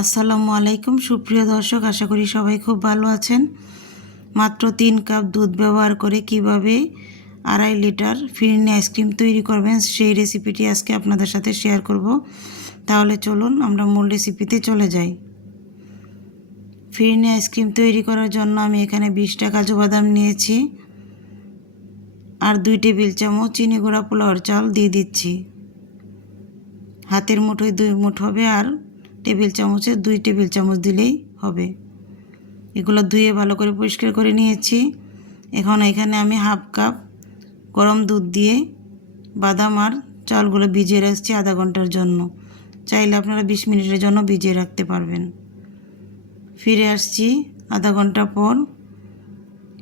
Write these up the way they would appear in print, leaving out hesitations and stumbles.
আসসালামু আলাইকুম সুপ্রিয় দর্শক, আশা করি সবাই খুব ভালো আছেন। মাত্র 3 কাপ দুধ ব্যবহার করে কিভাবে 2.5 লিটার ফিরনি আইসক্রিম তৈরি করবেন সেই রেসিপিটি আজকে আপনাদের সাথে শেয়ার করব। তাহলে চলুন আমরা মূল রেসিপিতে চলে যাই। ফিরনি আইসক্রিম তৈরি করার জন্য আমি এখানে 20টা কাজু বাদাম নিয়েছি আর 2 টেবিল চামচ চিনি গুঁড়া পোলাওর চাল দিয়ে দিচ্ছি। হাতের মুঠোয় 2 মুঠ হবে আর টেবিল চামচে 2 টেবিল চামচ দিলেই হবে। এগুলো ধুয়ে ভালো করে পরিষ্কার করে নিয়েছি। এখন এখানে আমি হাফ কাপ গরম দুধ দিয়ে বাদাম আর চালগুলো ভিজিয়ে রাখছি আধা ঘন্টার জন্য। চাইলে আপনারা 20 মিনিটের জন্য ভিজিয়ে রাখতে পারবেন। ফিরে আসছি আধা ঘন্টা পর।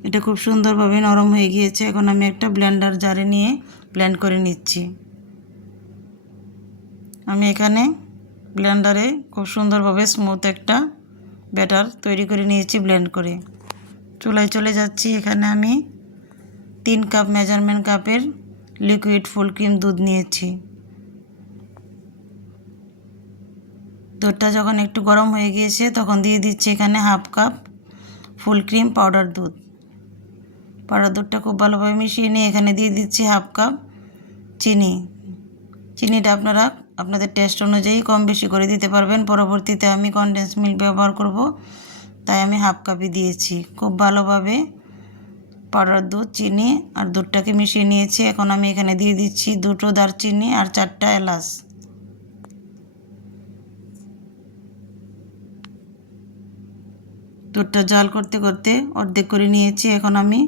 এটা খুব সুন্দরভাবে নরম হয়ে গিয়েছে। এখন আমি একটা ব্লেন্ডার জারে নিয়ে ব্লেন্ড করে নিচ্ছি। আমি এখানে ব্লেন্ডারে খুব সুন্দরভাবে স্মুথ একটা ব্যাটার তৈরি করে নিয়েছি ব্লেন্ড করে। চুলায় চলে যাচ্ছি। এখানে আমি 3 কাপ মেজারমেন্ট কাপের লিকুইড ফুল ক্রিম দুধ নিয়েছি। দুধটা যখন একটু গরম হয়ে গিয়েছে তখন দিয়ে দিচ্ছি এখানে half cup full cream powder দুধ। পাউডার দুধটা খুব ভালোভাবে মিশিয়ে নিয়ে এখানে দিয়ে দিচ্ছি হাফ কাপ চিনি। চিনিটা আপনারা আপনাদের টেস্ট অনুযায়ী কম বেশি করে দিতে পারবেন। পরবর্তীতে আমি কনডেন্স মিল্ক ব্যবহার করব, তাই আমি হাফ কাপই দিয়েছি। খুব ভালোভাবে পাউডার দুধ, চিনি আর দুধটাকে মিশিয়ে নিয়েছি। এখন আমি এখানে দিয়ে দিচ্ছি 2টো দারচিনি আর 4টা এলাচ। দুধটা জাল করতে করতে অর্ধেক করে নিয়েছি। এখন আমি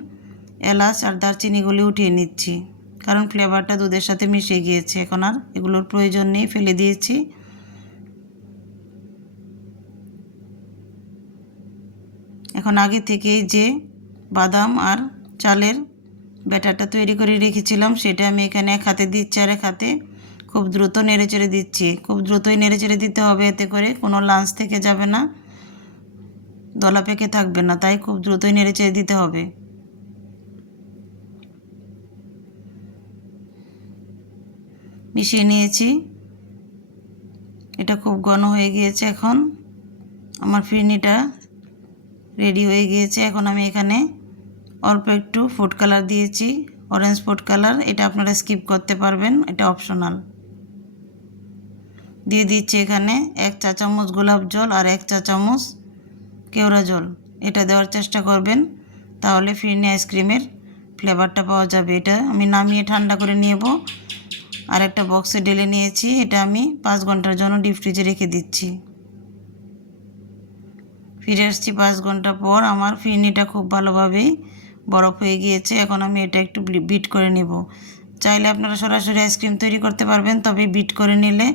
এলাচ আর দারচিনিগুলি উঠিয়ে নিচ্ছি, কারণ ফ্লেভারটা দুধের সাথে মিশে গিয়েছে। এখন আর এগুলোর প্রয়োজন নেই, ফেলে দিয়েছি। এখন আগে থেকেই যে বাদাম আর চালের ব্যাটারটা তৈরি করে রেখেছিলাম সেটা আমি এখানে এক হাতে দিচ্ছি আর এক হাতে খুব দ্রুত নেড়েচেড়ে দিচ্ছি। খুব দ্রুতই নেড়েচেড়ে দিতে হবে, এতে করে কোনো লাঞ্চ থেকে যাবে না, দলা পেকে থাকবে না, তাই খুব দ্রুতই নেড়েচেড়ে দিতে হবে। মিশিয়ে নিয়েছি। এটা খুব ঘন হয়ে গিয়েছে। এখন আমার ফিরনিটা রেডি হয়ে গিয়েছে। এখন আমি এখানে অল্প একটু ফুড কালার দিয়েছি, অরেঞ্জ ফুড কালার। এটা আপনারা স্কিপ করতে পারবেন, এটা অপশনাল। দিয়ে দিচ্ছি এখানে 1 চা চামচ গোলাপ জল আর 1 চা চামচ কেওড়া জল। এটা দেওয়ার চেষ্টা করবেন, তাহলে ফিরনি আইসক্রিমের ফ্লেভারটা পাওয়া যাবে। এটা আমি নামিয়ে ঠান্ডা করে নেব আর একটা বক্সে ঢেলে নিয়েছি। এটা আমি 5 ঘন্টার জন্য ডিপ ফ্রিজে রেখে দিচ্ছি। ফিরে আসছি 5 ঘন্টা পর। আমার ফিরনিটা খুব ভালোভাবেই বরফ হয়ে গিয়েছে। এখন আমি এটা একটু বিট করে নেব। চাইলে আপনারা সরাসরি আইসক্রিম তৈরি করতে পারবেন, তবে বিট করে নিলে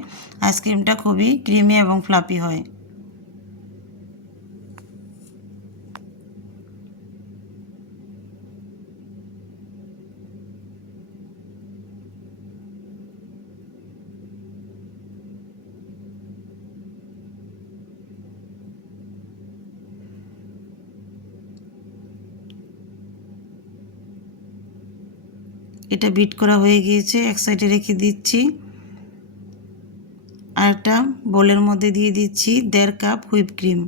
আইসক্রিমটা খুবই ক্রিমি এবং ফ্লাফি হয়। এটা বিট করা হয়ে গিয়েছে, এক সাইডে রেখে দিচ্ছি। আর একটা বোলের মধ্যে দিয়ে দিচ্ছি 1.5 কাপ হুইপ ক্রিম।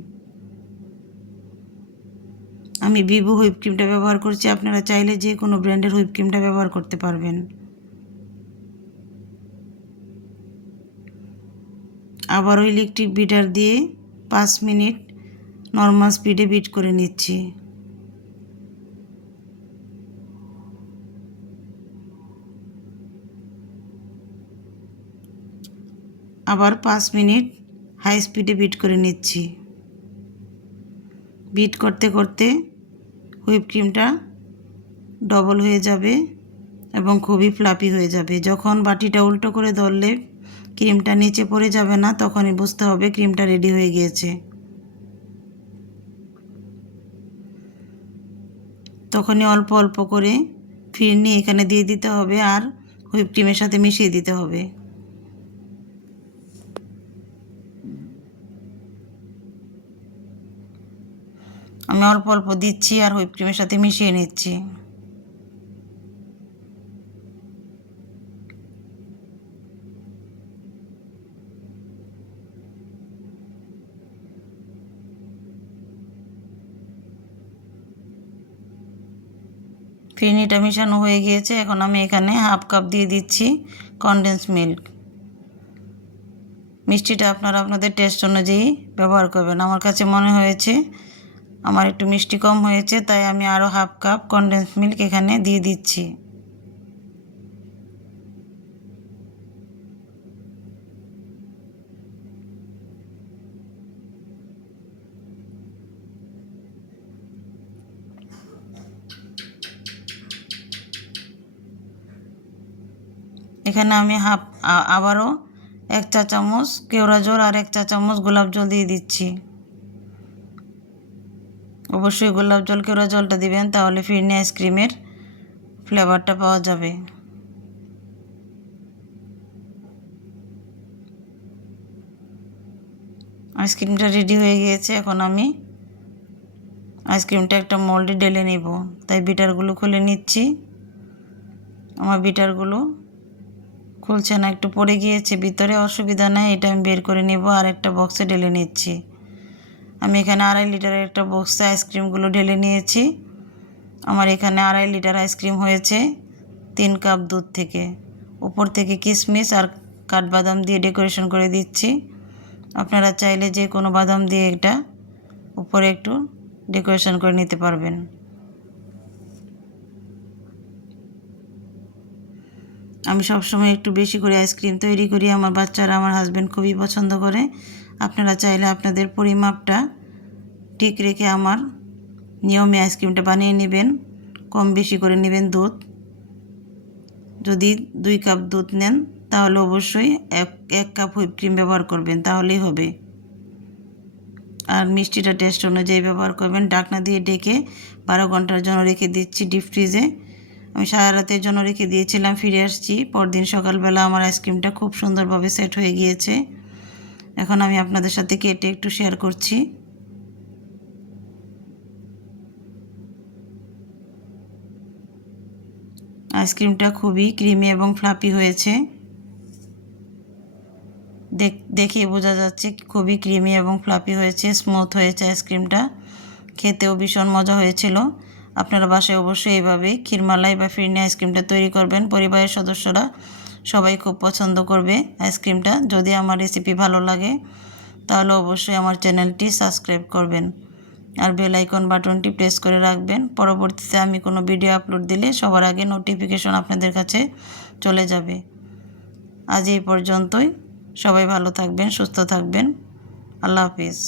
আমি ভিভো হুইপ ক্রিমটা ব্যবহার করছি, আপনারা চাইলে যে কোনো ব্র্যান্ডের হুইপ ক্রিমটা ব্যবহার করতে পারবেন। আবারও ইলেকট্রিক বিটার দিয়ে 5 মিনিট নর্মাল স্পিডে বিট করে নিচ্ছি। আবার 5 মিনিট হাই স্পিডে বিট করে নিচ্ছি। বিট করতে করতে হুইপ ক্রিমটা ডবল হয়ে যাবে এবং খুবই ফ্লাফি হয়ে যাবে। যখন বাটিটা উল্টো করে ধরলে ক্রিমটা নিচে পড়ে যাবে না, তখনই বুঝতে হবে ক্রিমটা রেডি হয়ে গিয়েছে। তখনই অল্প অল্প করে ফিরনি এখানে দিয়ে দিতে হবে আর হুইপ ক্রিমের সাথে মিশিয়ে দিতে হবে। আমি অল্প অল্প দিচ্ছি আর হুইপ ক্রিমের সাথে মিশিয়ে নিচ্ছি। ফিরনিটা মিশানো হয়ে গিয়েছে। এখন আমি এখানে হাফ কাপ দিয়ে দিচ্ছি কনডেন্স মিল্ক। মিষ্টিটা আপনারা আপনাদের টেস্ট অনুযায়ী ব্যবহার করবেন। আমার কাছে মনে হয়েছে আমার একটু মিষ্টি কম হয়েছে, তাই আমি আরও হাফ কাপ কনডেন্স মিল্ক এখানে দিয়ে দিচ্ছি। এখানে আমি আবারও 1 চা চামচ কেওড়া জল আর 1 চা চামচ গোলাপ জল দিয়ে দিচ্ছি। অবশ্যই গোলাপ জল কেওড়া জলটা দিবেন, তাহলে ফিরনি আইসক্রিমের ফ্লেভারটা পাওয়া যাবে। আইসক্রিমটা রেডি হয়ে গিয়েছে। এখন আমি আইসক্রিমটা একটা মোল্ডে ঢেলে নেব, তাই বিটারগুলো খুলে নিচ্ছি। আমার বিটারগুলো খুলছে না, একটু পড়ে গিয়েছে ভিতরে, অসুবিধা নাই, এটা আমি বের করে নেব আর একটা বক্সে ঢেলে নিচ্ছি। আমি এখানে 2.5 লিটারের একটা বক্সে আইসক্রিমগুলো ঢেলে নিয়েছি। আমার এখানে 2.5 লিটার আইসক্রিম হয়েছে 3 কাপ দুধ থেকে। উপর থেকে কিশমিশ আর কাঠবাদাম দিয়ে ডেকোরেশন করে দিচ্ছি। আপনারা চাইলে যে কোনো বাদাম দিয়ে এটা উপরে একটু ডেকোরেশন করে নিতে পারবেন। আমি সবসময় একটু বেশি করে আইসক্রিম তৈরি করি, আমার বাচ্চারা আমার হাজব্যান্ড খুবই পছন্দ করে। আপনারা চাইলে আপনাদের পরিমাপটা ঠিক রেখে আমার নিয়মে আইসক্রিমটা বানিয়ে নেবেন। কম বেশি করে নেবেন দুধ। যদি 2 কাপ দুধ নেন তাহলে অবশ্যই 1 কাপ হুইপ ক্রিম ব্যবহার করবেন, তাহলেই হবে। আর মিষ্টিটা টেস্ট অনুযায়ী ব্যবহার করবেন। ঢাকনা দিয়ে ঢেকে 12 ঘন্টার জন্য রেখে দিচ্ছি ডিপ ফ্রিজে। আমি সারা রাতের জন্য রেখে দিয়েছিলাম, ফিরে আসছি পরদিন সকালবেলা আমার আইসক্রিমটা খুব সুন্দরভাবে সেট হয়ে গিয়েছে। এখন আমি আপনাদের সাথে কেটে একটু শেয়ার করছি। আইসক্রিমটা খুবই ক্রিমি এবং ফ্লাফি হয়েছে, দেখে বোঝা যাচ্ছে খুবই ক্রিমি এবং ফ্লাফি হয়েছে, স্মুথ হয়েছে আইসক্রিমটা। খেতেও ভীষণ মজা হয়েছিল। আপনারা বাসায় অবশ্যই এইভাবে ক্ষীরমালাই বা ফিরনি আইসক্রিমটা তৈরি করবেন। পরিবারের সদস্যরা সবাই খুব পছন্দ করবে আইসক্রিমটা। যদি আমার রেসিপি ভালো লাগে তাহলে অবশ্যই আমার চ্যানেলটি সাবস্ক্রাইব করবেন আর বেল আইকন বাটনটি প্রেস করে রাখবেন। পরবর্তীতে আমি কোনো ভিডিও আপলোড দিলে সবার আগে নোটিফিকেশন আপনাদের কাছে চলে যাবে। আজ এই পর্যন্তই। সবাই ভালো থাকবেন, সুস্থ থাকবেন। আল্লাহ হাফিজ।